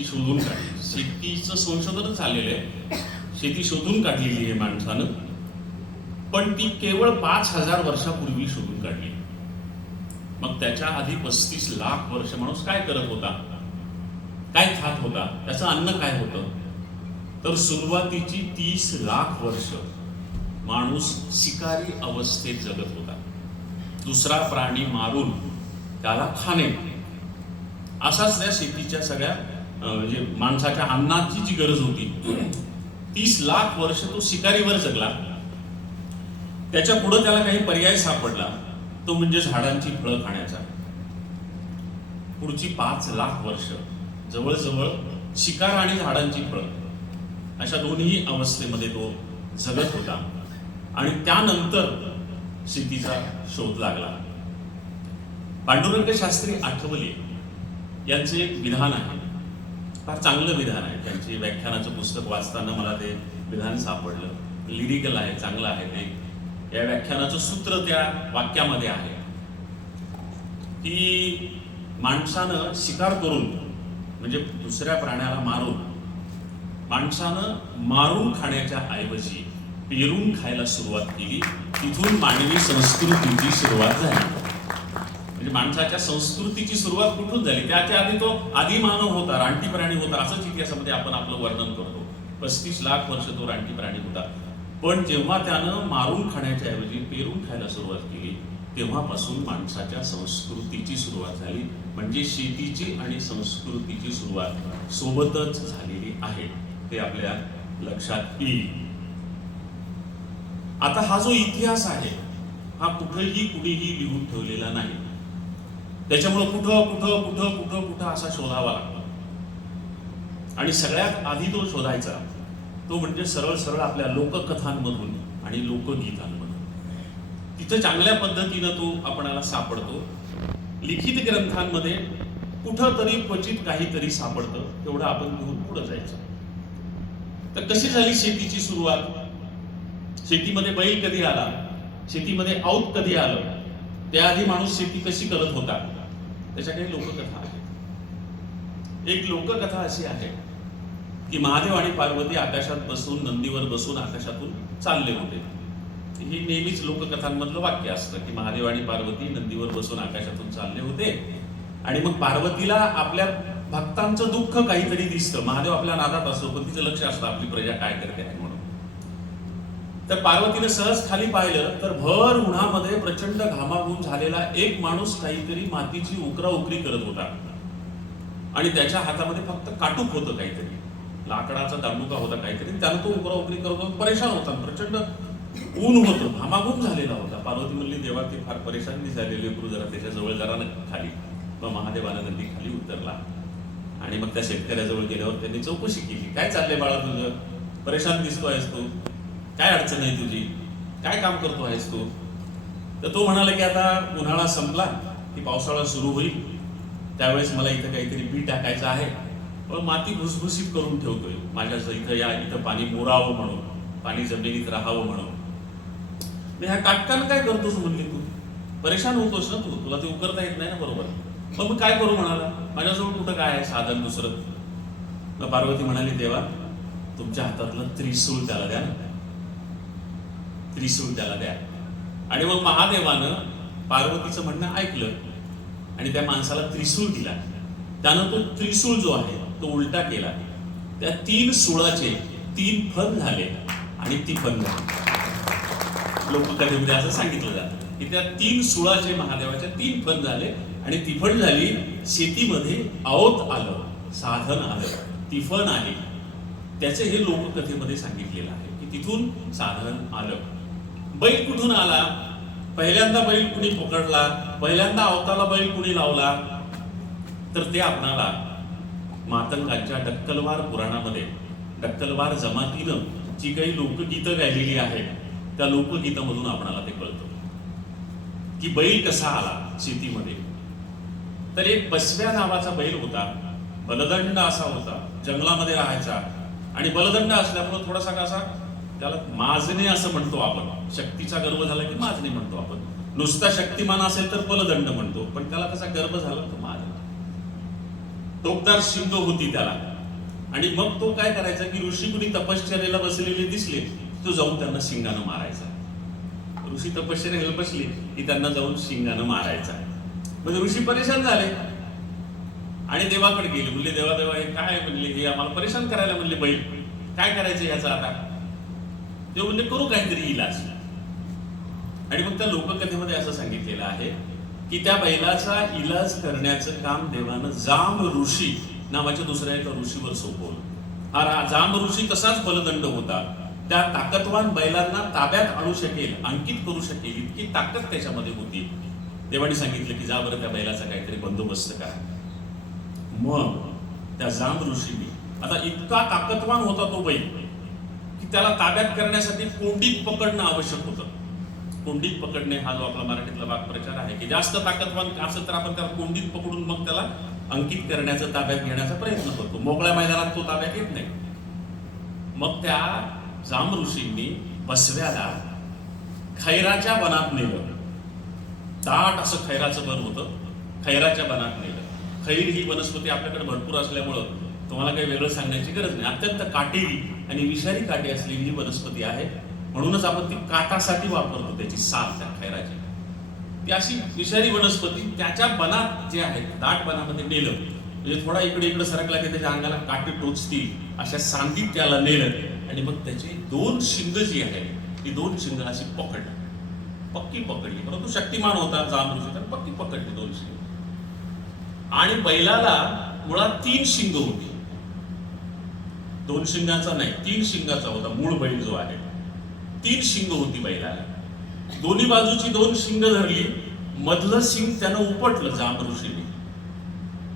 शेती शोधून काढली. शेतीचं संशोधनच झालेलं आहे. शेती शोधून काढलेली आहे माणसानं, पण ती केवळ 5,000 वर्षापूर्वी शोधून काढली. मग त्याच्या आधी 35 लाख वर्ष माणूस काय करत होता, काय खात होता, त्याचं अन्न काय होतं? तर सुरुवातीची 30 लाख वर्ष माणूस शिकारी अवस्थेत जगत होता. दुसरा प्राणी मारून त्याला खाणे, असाच त्या शेतीच्या सगळ्या म्हणजे माणसाच्या अन्नाची जी गरज होती, 30 लाख वर्ष तो शिकारीवर जगला. त्याच्या पुढे त्याला काही पर्याय सापडला, तो म्हणजे झाडांची फळं खाण्याचा. पुढची 5 लाख वर्ष जवळजवळ शिकार आणि झाडांची फळं अशा दोन्ही अवस्थेमध्ये तो जगत होता. आणि त्यानंतर शेतीचा शोध लागला. पांडुरंग शास्त्री आठवले यांचे एक विधान आहे, फार चांगलं विधान आहे. त्यांचे व्याख्यानाचं पुस्तक वाचताना मला ते विधान सापडलं. लिरिकल आहे, चांगलं आहे ते. या व्याख्यानाचं सूत्र त्या वाक्यामध्ये आहे की माणसानं शिकार करून म्हणजे दुसऱ्या प्राण्याला मारून, माणसानं मारून खाण्याच्या ऐवजी पेरून खायला सुरुवात केली. तिथून मानवी संस्कृतीची सुरुवात झाली. म्हणजे माणसाच्या संस्कृतीची सुरुवात कुठून झाली? त्याच्या आधी तो आदिमानव होता, रानटी प्राणी होता, असंच इतिहासामध्ये आपण आपलं वर्णन करतो. 35 लाख वर्ष तो रानटी प्राणी होता. पण जेव्हा त्यानं मारून खाण्याच्या ऐवजी पेरून खायला सुरुवात केली, तेव्हापासून माणसाच्या संस्कृतीची सुरुवात झाली. म्हणजे शेतीची आणि संस्कृतीची सुरुवात सोबतच झालेली आहे, ते आपल्या लक्षात येईल. आता हा जो इतिहास आहे हा कुठेही कुणीही लिहून ठेवलेला नाही. त्याच्यामुळे कुठं असा शोधावा लागतो. आणि सगळ्यात आधी तो शोधायचा तो म्हणजे सरळ सरळ आपल्या लोककथांमधून आणि लोकगीतांमधून. तिथं चांगल्या पद्धतीनं तो आपणाला सापडतो. लिखित ग्रंथांमध्ये कुठं तरी क्वचित काहीतरी सापडतं, तेवढं आपण घेऊन पुढे जायचं. तर कशी झाली शेतीची सुरुवात? शेतीमध्ये बैल कधी आला, शेतीमध्ये औत कधी आलं, त्याआधी माणूस शेती कशी करत होता, त्याच्या काही लोककथा आहेत. एक लोककथा अशी आहे की महादेव आणि पार्वती आकाशात बसून, नंदीवर बसून आकाशातून चालले होते. ही नेहमीच लोककथांमधलं वाक्य असतं की महादेव आणि पार्वती नंदीवर बसून आकाशातून चालले होते. आणि मग पार्वतीला आपल्या भक्तांचं दुःख काहीतरी दिसतं. महादेव आपल्या नादात असतो, पण तिचं लक्ष असतं आपली प्रजा काय करते आहे म्हणून. तर पार्वतीने सहज खाली पाहिलं तर भर उन्हामध्ये प्रचंड घामाघूम झालेला एक माणूस काहीतरी मातीची उकराउकरी करत होता. आणि त्याच्या हातामध्ये फक्त काटूक होतं, काहीतरी लाकडाचा दांडुका होता काहीतरी. त्यानं तो उकराउकरी करत होता, परेशान होता. प्रचंड ऊन होतं, घामाघूम झालेला होता. पार्वती म्हणली, देवा ते फार परेशान दिसायले, लेकरू जरा त्याच्या जवळ जरा खाली. मग महादेवानं नंदी खाली उतरला आणि मग त्या शेतकऱ्याजवळ गेल्यावर त्यांनी चौकशी केली, काय चाललंय बाळा तुझं, परेशान दिसतो आहेस तू, काय अडचण आहे तुझी, काय काम करतो आहेस तू? तर तो म्हणाला की आता उन्हाळा संपला की पावसाळा सुरू होईल, त्यावेळेस मला इथं काहीतरी बी टाकायचं आहे, पण माती भुसभुशीत करून ठेवतोय माझ्या इथं पाणी मुरावं म्हणून, पाणी जमिनीत राहावं म्हणून. मी ह्या काटकानं काय करतोस म्हणली, तू परेशान होतोस ना, तुला ते उकरता येत नाही ना बरोबर. मग मी काय करू म्हणाला, माझ्याजवळ कुठं काय आहे साधन दुसरं? मग पार्वती म्हणाली, देवा तुमच्या हातातलं त्रिशूळ त्याला द्या ना, त्रिशूळ त्याला द्या. आणि मग महादेवानं पार्वतीचं म्हणणं ऐकलं आणि त्या माणसाला त्रिशूळ दिला. त्यानं तो त्रिशूळ जो आहे तो उलटा केला. त्या 3 सुळाचे 3 फण झाले आणि ती फण झाली. लोककथेमध्ये असं सांगितलं जातं की त्या 3 सुळाचे महादेवाच्या 3 फण झाले आणि तिफण झाली. शेतीमध्ये औत आलं, साधन आलं, तिफण आली. त्याचे हे लोककथेमध्ये सांगितलेलं आहे की तिथून साधन आलं. बैल कुठून आला? पहिल्यांदा बैल कुणी पकडला, पहिल्यांदा अवताला बैल कुणी लावला? तर ते आपणाला मातंगांच्या डक्कलवार पुराणामध्ये, डक्कलवार जमातीनं जी काही लोकगीतं गायलेली आहेत त्या लोकगीतामधून आपणाला ते कळतं की बैल कसा आला शेतीमध्ये. तर एक बसव्या नावाचा बैल होता, बलदंड असा होता, जंगलामध्ये राहायचा. आणि बलदंड असल्यामुळे थोडासा कसा त्याला माजणे असं म्हणतो आपण. शक्तीचा गर्व झाला की माजणे म्हणतो आपण. नुसता शक्तिमान असेल तर बलदंड म्हणतो, पण त्याला कसा गर्व झाला तो माजला. टोकदार शिंग होती त्याला. आणि मग तो काय करायचा की ऋषी कुणी तपश्चर्याला बसलेले दिसले तो जाऊन त्यांना शिंगानं मारायचा. ऋषी तपश्चर्याला बसले की त्यांना जाऊन शिंगानं मारायचा. म्हणजे ऋषी परेशान झाले आणि देवाकडे गेले. म्हणले देवा देवा हे काय म्हणले, हे आम्हाला परेशान करायला म्हणले बैल, काय करायचं याचा आता. ते म्हणले करू काहीतरी इलाज. आणि मग त्या लोककथेमध्ये असं सांगितलेलं आहे की त्या बैलाचा इलाज करण्याचं काम देवानं जांब ऋषी नावाच्या दुसऱ्या एका ऋषीवर सोपवलं. हा जांब ऋषी तसाच बलदंड होता. त्या ताकदवान बैलांना ताब्यात आणू शकेल, अंकित करू शकेल इतकी ताकद त्याच्यामध्ये होती. देवाने सांगितलं की जा बरं त्या बैलाचा काहीतरी बंदोबस्त करा. मग त्या जांब ऋषीने, आता इतका ताकदवान होता तो बैल की त्याला ताब्यात करण्यासाठी कोंडीत पकडणं आवश्यक होतं. कोंडीत पकडणे हा जो आपला मराठीतला वाक्प्रचार आहे की जास्त ताकदवान असं तर आपण त्याला कोंडीत पकडून मग त्याला अंकित करण्याचा, ताब्यात घेण्याचा प्रयत्न करतो. मोकळ्या मैदानात तो ताब्यात येत नाही. मग त्या जांब ऋषींनी बसव्याला खैराच्या वनात नेलं. दाट असं खैराचं वन होतं. खैराच्या वनात नेलं. खैर ही वनस्पती आपल्याकडे भरपूर असल्यामुळं तुम्हाला काही वेगळं सांगण्याची गरज नाही. अत्यंत काटेरी आणि विषारी काटे असलेली ही वनस्पती आहे. म्हणूनच आपण ती काटासाठी वापरतो. त्याची साल त्या खैराची, ती अशी विषारी वनस्पती त्याच्या वनात जे आहे दाट वनामध्ये नेलं. म्हणजे थोडा इकडे इकडे सरकला की त्याच्या अंगाला काटे टोचतील अशा सांगीत त्याला नेलं. आणि मग त्याची दोन शिंग जी आहे ती दोन शिंग अशी पकडली, पक्की पकडली. परंतु शक्तिमान होता जांब ऋषी, तर पक्की पकडली दोन शिंग. आणि बैलाला मुळात 3 शिंग होती. 2 शिंगाचा नाही, 3 शिंगाचा होता मूळ बैल जो आहे. 3 शिंग होती बैलाला. दोन्ही बाजूची 2 शिंग धरली. मधलं शिंग त्यानं उपटलं जांब ऋषीने.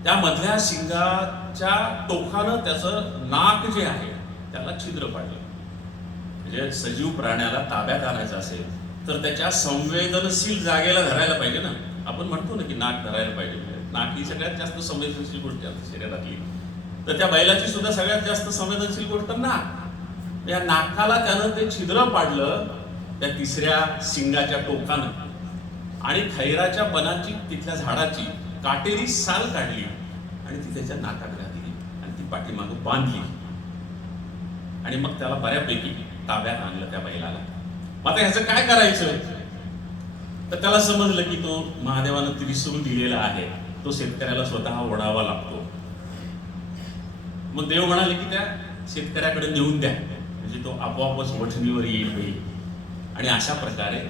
त्या मधल्या शिंगाच्या टोकानं त्याचं नाक जे आहे त्याला छिद्र पाडलं. म्हणजे सजीव प्राण्याला ताब्यात आणायचं असेल तर त्याच्या संवेदनशील जागेला धरायला पाहिजे ना. आपण म्हणतो ना की नाक धरायला पाहिजे. नाक ही सगळ्यात जास्त संवेदनशील गोष्ट आहे शरीरातली. तर त्या बैलाची सुद्धा सगळ्यात जास्त संवेदनशील गोष्ट नाक. या नाकाला त्यानं ते छिद्र पाडलं त्या तिसऱ्या शिंगाच्या टोकानं. आणि खैराच्या बनाची, तिथल्या झाडाची काटेरी साल काढली आणि ती त्याच्या नाकात घातली आणि ती पाठीमागं बांधली. आणि मग त्याला बऱ्यापैकी ताब्यात आणलं त्या बैलाला. मग आता ह्याचं काय करायचं. तर त्याला समजलं की तो महादेवानं त्रिशूल दिलेला आहे, तो शेतकऱ्याला स्वतः ओढावा लागतो. मग देव म्हणाले की त्या शेतकऱ्याकडे नेऊन द्या, म्हणजे तो आपोआपच वठणीवर येईल बैल. आणि अशा प्रकारे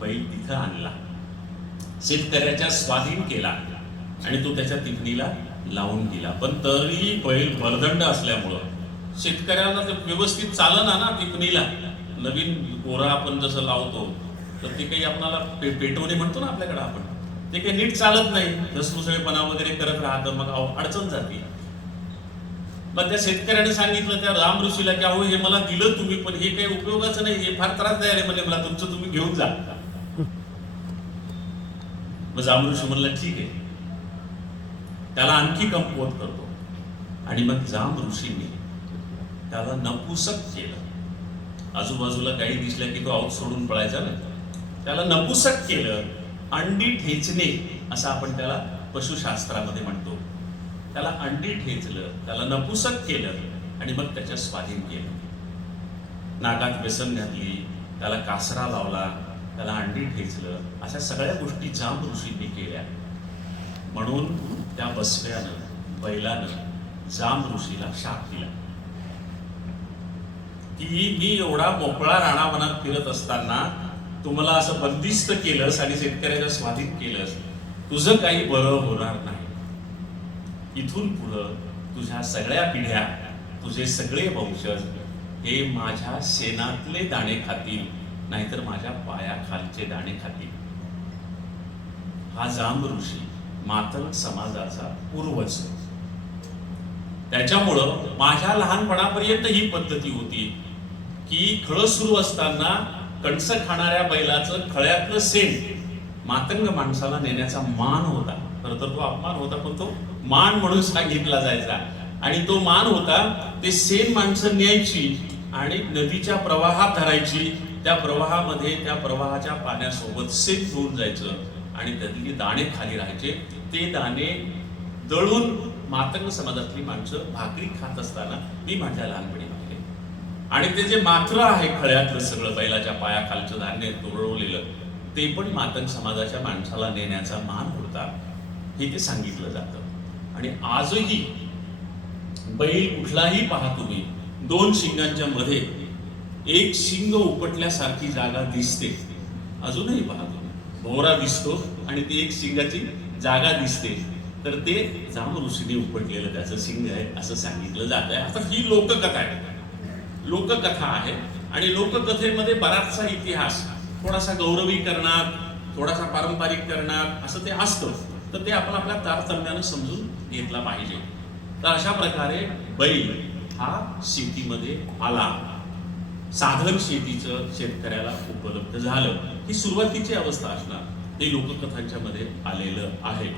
बैल तिथं आणला, शेतकऱ्याच्या स्वाधीन केला आणि तो त्याच्या तिकणीला लावून गेला. पण तरी बैल बलदंड असल्यामुळं शेतकऱ्याला ते व्यवस्थित चालना ना तिकणीला. नवीन गोरा आपण जसं लावतो तर ते काही आपल्याला पेटवणे म्हणतो ना आपल्याकडे आपण, ते काही नीट चालत नाही. धसमुसळेपणा वगैरे करत राहतं, मग अडचण जाते. मग त्या शेतकऱ्याने सांगितलं त्या राम ऋषीला की अहो हे मला दिलं तुम्ही, पण हे काही उपयोगाचं नाही, हे फार त्रासदायक आहे, म्हणजे मला तुमचं तुम्ही घेऊन जा. मग जांब ऋषी म्हणलं ठीक आहे, त्याला आणखी कमकुवत करतो. आणि मग जांब ऋषीने त्याला नपुसक केलं. आजूबाजूला काही दिसलं की तो आऊत सोडून पळायचा ना. त्याला नपुसक केलं. अंडी ठेचणे असं आपण त्याला पशुशास्त्रामध्ये म्हणतो. त्याला अंडी ठेचलं, त्याला नपुसक केलं आणि मग त्याच्या स्वाधीन केलं. नाकात व्यसन घातली, त्याला कासरा लावला, त्याला अंडी ठेचलं. अशा सगळ्या गोष्टी जांब ऋषींनी केल्या. म्हणून त्या बसव्यानं, बैलानं जांब ऋषीला शाप दिला की मी एवढा मोकळा राणावनात फिरत असताना तुम्हाला असं बंदिस्त केलंस आणि शेतकऱ्याच्या स्वाधीन केलंस, तुझं काही बरं होणार नाही. इथून पुढं तुझ्या सगळ्या पिढ्या, तुझे सगळे वंशज हे माझ्या शेणातले दाणे खातील, नाहीतर माझ्या पायाखालचे दाणे खातील. हा जांब ऋषी मातंग समाजाचा पूर्वज. त्याच्यामुळं माझ्या लहानपणापर्यंत ही पद्धती होती की खळं सुरू असताना कणस खाणाऱ्या बैलाचं खळ्यातलं शेण मातंग माणसाला नेण्याचा मान होता. खरं तर तो अपमान होता, पण तो मान म्हणून सांगितला जायचा. आणि तो मान होता, ते शेण माणसं न्यायची आणि नदीच्या प्रवाहात धरायची. त्या प्रवाहामध्ये त्या प्रवाहाच्या पाण्यासोबत शेण धुवून जायचं आणि त्यातले दाणे खाली राहायचे. ते दाणे दळून मातंग समाजातली माणसं भाकरी खात असताना मी माझ्या लहानपणी पाहिले. आणि ते जे मात्र आहे खळ्यातलं सगळं बैलाच्या पायाखालचं धान्य तोडवलेलं, ते पण मातंग समाजाच्या माणसाला नेण्याचा मान होता, हे ते सांगितलं जातं. आणि आजही बैल कुठलाही पहा तुम्ही, दोन शिंगांच्या मध्ये एक शिंग उपटल्यासारखी जागा दिसते. अजूनही पहा तुम्ही, भोवरा दिसतो आणि ती एक शिंगाची जागा दिसते, तर ते जांब ऋषीने उपटलेलं त्याचं शिंग आहे असं सांगितलं जात आहे. आता ही लोककथा आहे, लोककथा आहे. आणि लोककथेमध्ये बराचसा इतिहास थोडासा गौरवी करणार, थोडासा पारंपरिक करणार असं ते असतं. तर ते आपण आपल्या तारतम्यानं समजून घेतला पाहिजे. तर अशा प्रकारे बैल हा शेतीमध्ये आला, साधन शेतीचं शेतकऱ्याला उपलब्ध झालं. ही सुरुवातीची अवस्था असणार, ते लोककथांच्या मध्ये आलेलं आहे.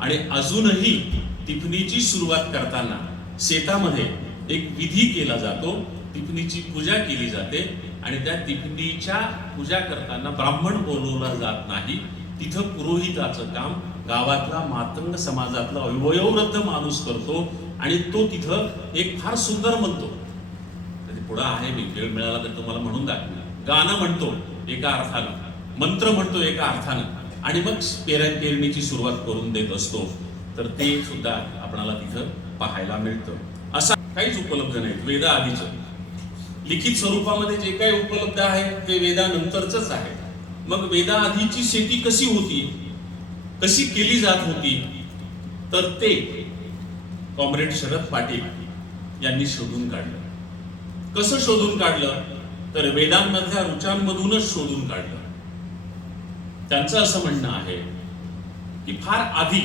आणि अजूनही टिपणीची सुरुवात करताना शेतामध्ये एक विधी केला जातो, टिपणीची पूजा केली जाते. आणि त्या टिपणीच्या पूजा करताना ब्राह्मण बोलवला जात नाही, तिथं पुरोहिताचं काम गावातला मातंग समाजातला वयोवृद्ध माणूस करतो. आणि तो तिथं एक फार सुंदर म्हणतो, पुढं आहे, मी वेळ मिळाला तर तुम्हाला म्हणून दाखवेन. गाणं म्हणतो एका अर्थानं, मंत्र म्हणतो एका अर्थानं, आणि मग पेरणीची सुरुवात करून देत असतो. तर ते सुद्धा आपल्याला तिथं पाहायला मिळतं. असं काहीच उपलब्ध नाही वेदा आधीचं. लिखित स्वरूपामध्ये जे काही उपलब्ध आहे ते वेदानंतरच आहे. मग वेदा आधीची शेती कशी होती, कशी केली जात होती, तर ते कॉम्रेड शरद पाटील यांनी शोधून काढलं. कसं शोधून काढलं, तर वेदांमधल्या ऋचांमधूनच शोधून काढलं. त्यांचं असं म्हणणं आहे की फार आधी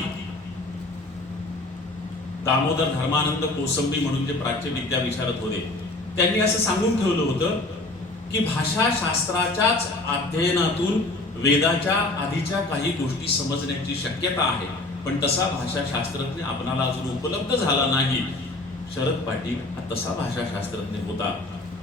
दामोदर धर्मानंद कोसंबी म्हणून जे प्राच्य विद्या विशारद होते, त्यांनी असं सांगून ठेवलं होतं की भाषाशास्त्राच्याच अध्ययनातून वेदाच्या आधीच्या काही गोष्टी समजण्याची शक्यता आहे, पण तसा भाषाशास्त्रज्ञ आपणाला अजून उपलब्ध झाला नाही. शरद पाटील हा तसा भाषाशास्त्रज्ञ होता.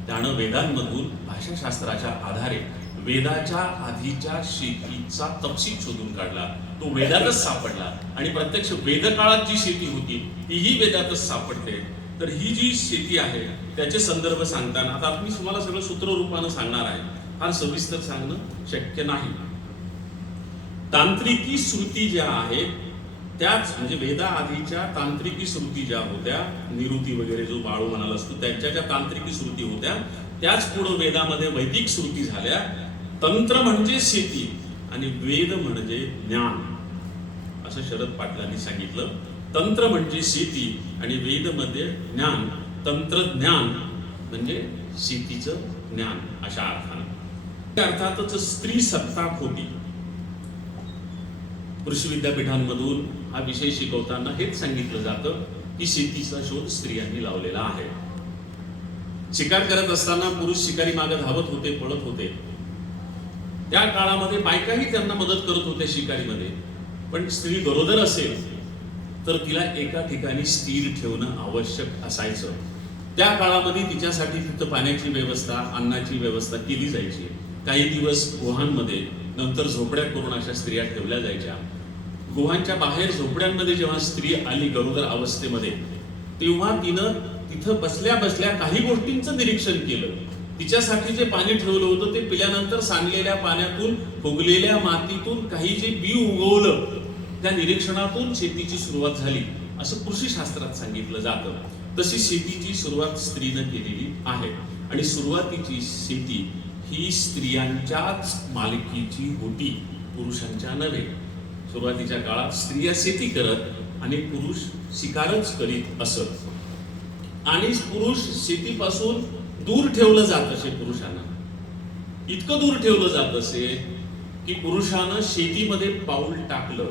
त्यानं वेदांमधून भाषाशास्त्राच्या आधारे वेदाच्या आधीच्या शेतीचा तपशील शोधून काढला. तो वेदातच सापडला. आणि प्रत्यक्ष वेदकाळात जी शेती होती तीही वेदातच सापडते. तर ही जी शेती आहे त्याचे संदर्भ सांगताना आता मी तुम्हाला सगळं सूत्ररूपानं सांगणार आहे, फार सविस्तर सांगणं शक्य नाही. तांत्रिकी श्रुती ज्या आहेत त्याच म्हणजे वेदा आधीच्या तांत्रिकी श्रुती ज्या होत्या, निरुती वगैरे जो बाळू म्हणाला असतो, त्यांच्या ज्या तांत्रिकी श्रुती होत्या त्याच पुढे वेदामध्ये वैदिक श्रुती झाल्या. तंत्र म्हणजे शेती आणि वेद म्हणजे ज्ञान, असं शरद पाटलांनी सांगितलं. तंत्र म्हणजे शेती आणि वेद मध्ये ज्ञान, तंत्रज्ञान म्हणजे शेतीचं ज्ञान अशा अर्थानं. अर्थातच स्त्री सत्ताक होती. कृषी विद्यापीठांमधून हा विषय शिकवताना हेच सांगितलं जातं की शेतीचा शोध स्त्रियांनी लावलेला आहे. शिकार करत असताना पुरुष शिकारी मागे धावत होते, पळत होते. त्या काळामध्ये बायकाही त्यांना मदत करत होत्या शिकारीमध्ये. पण स्त्री गरोदर असेल तर तिला एका ठिकाणी स्थिर ठेवणं आवश्यक असायचं. त्या काळामध्ये तिच्यासाठी तिथं पाण्याची व्यवस्था, अन्नाची व्यवस्था केली जायची. काही दिवस गुहांमध्ये, नंतर झोपड्या करून अशा स्त्रिया ठेवल्या जायच्या. गुहांच्या बाहेर झोपड्यांमध्ये जेव्हा स्त्री आली गरोदर अवस्थेमध्ये, तेव्हा तिनं तिथं बसल्या बसल्या काही गोष्टींचं निरीक्षण केलं. तिच्यासाठी जे पाणी ठेवलं होतं ते पिल्यानंतर सांडलेल्या पाण्यातून, फुगलेल्या मातीतून काही जे बी उगवलं, त्या निरीक्षणातून शेतीची सुरुवात झाली असं कृषीशास्त्रात सांगितलं जातं. तशी शेतीची सुरुवात स्त्रीनं केलेली आहे. आणि सुरुवातीची शेती ही स्त्रियांच्याच मालकीची होती, पुरुषांच्या नव्हे. सुरुवातीच्या काळात स्त्रिया शेती करत आणि पुरुष शिकारच करीत असत. आणि पुरुष शेतीपासून दूर ठेवलं जात असे पुरुषांना. इतकं दूर ठेवलं जात असे की पुरुषानं शेतीमध्ये पाऊल टाकलं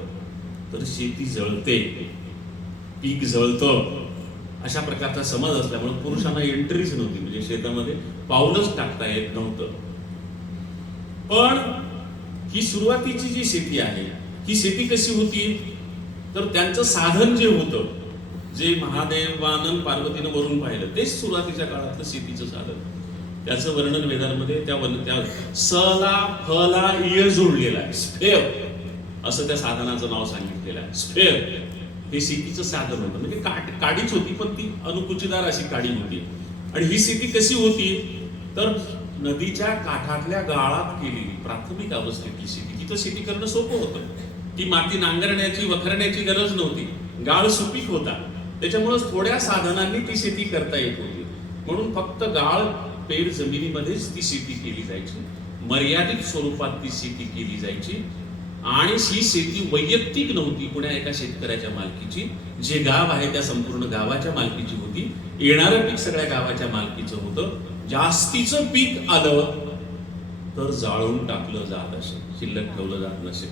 तर शेती जळते, पीक जळतं, अशा प्रकारचा समज असल्यामुळे पुरुषांना एंट्रीच नव्हती, म्हणजे शेतामध्ये पाऊलच टाकता येत नव्हतं. पण ही सुरुवातीची जी शेती आहे ही शेती कशी होती, तर त्यांचं साधन जे होतं, जे महादेवानं पार्वतीनं वरून पाहिलं तेच सुरुवातीच्या काळातलं शेतीचं साधन. त्याचं वर्णन वेदांमध्ये त्या सला फला इय जोडलेला आहे, स्फेअर असं त्या साधनाचं नाव सांगितलेलं आहे. स्फेअर हे शेतीचं साधन होतं. म्हणजे काडीच होती, पण ती अनुकुचीदार अशी काडी होती. आणि ही शेती कशी होती तर नदीच्या काठातल्या गाळात केलेली प्राथमिक अवस्थेतली शेती. तिथं शेती करणं सोपं होतं. ती माती नांगरण्याची वखरण्याची गरज नव्हती. गाळ सुपीक होता, त्याच्यामुळं थोड्या साधनांनी ती शेती करता येत होती. म्हणून फक्त गाळ पेर जमिनीमध्येच ती शेती केली जायची. मर्यादित स्वरूपात ती शेती केली जायची. आणि ही शेती वैयक्तिक नव्हती कुण्या एका शेतकऱ्याच्या मालकीची. जे गाव आहे त्या संपूर्ण गावाच्या मालकीची होती. येणारं पीक सगळ्या गावाच्या मालकीचं होतं. जास्तीचं पीक आलं तर जाळून टाकलं जात असे, शिल्लक ठेवलं जात नसे,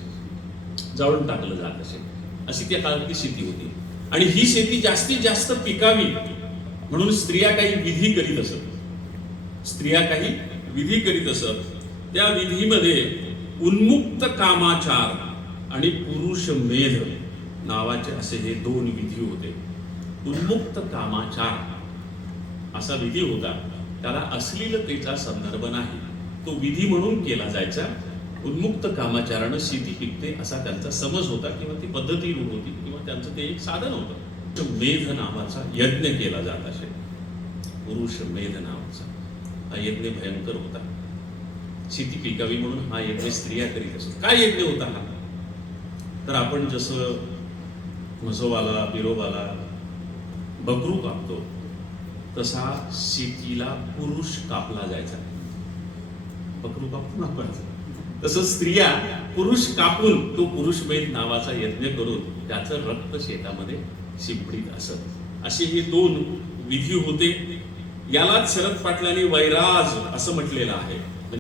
जाळून टाकलं जात असे. अशी त्या काळातली शेती होती. आणि ही शेती जास्तीत जास्त पिकावी म्हणून स्त्रिया काही विधी करीत असत. स्त्रिया काही विधी करीत असत. त्या विधीमध्ये उन्मुक्त कामाचार आणि पुरुष मेध नावाचे असे हे दोन विधी होते. उन्मुक्त कामाचार असा विधी होता, त्याला अश्लीलतेचा संदर्भ नाही, तो विधी म्हणून केला जायचा. उन्मुक्त कामाचारानं शेती पिकते असा त्यांचा समज होता, किंवा ती पद्धती होती, किंवा त्यांचं ते एक साधन होतं. मेध नावाचा यज्ञ केला जात असे. पुरुष मेध नावाचा हा यज्ञ भयंकर होता. शेती पिकावी म्हणून हा यज्ञ स्त्रिया करीत असत. काय यज्ञ होता हा तर आपण जसं म्हसोबाला बिरोबाला बकरू कापतो तसा शेतीला पुरुष कापला जायचा. बकरू कापतो ना आपण, तसं स्त्रिया पुरुष कापून तो पुरुषमेध नावाचा यज्ञ करून त्याचं रक्त शेतामध्ये शिंपडीत असत. असे हे दोन विधी होते. यालाच शरद पाटलांनी वैराज असं म्हटलेलं आहे.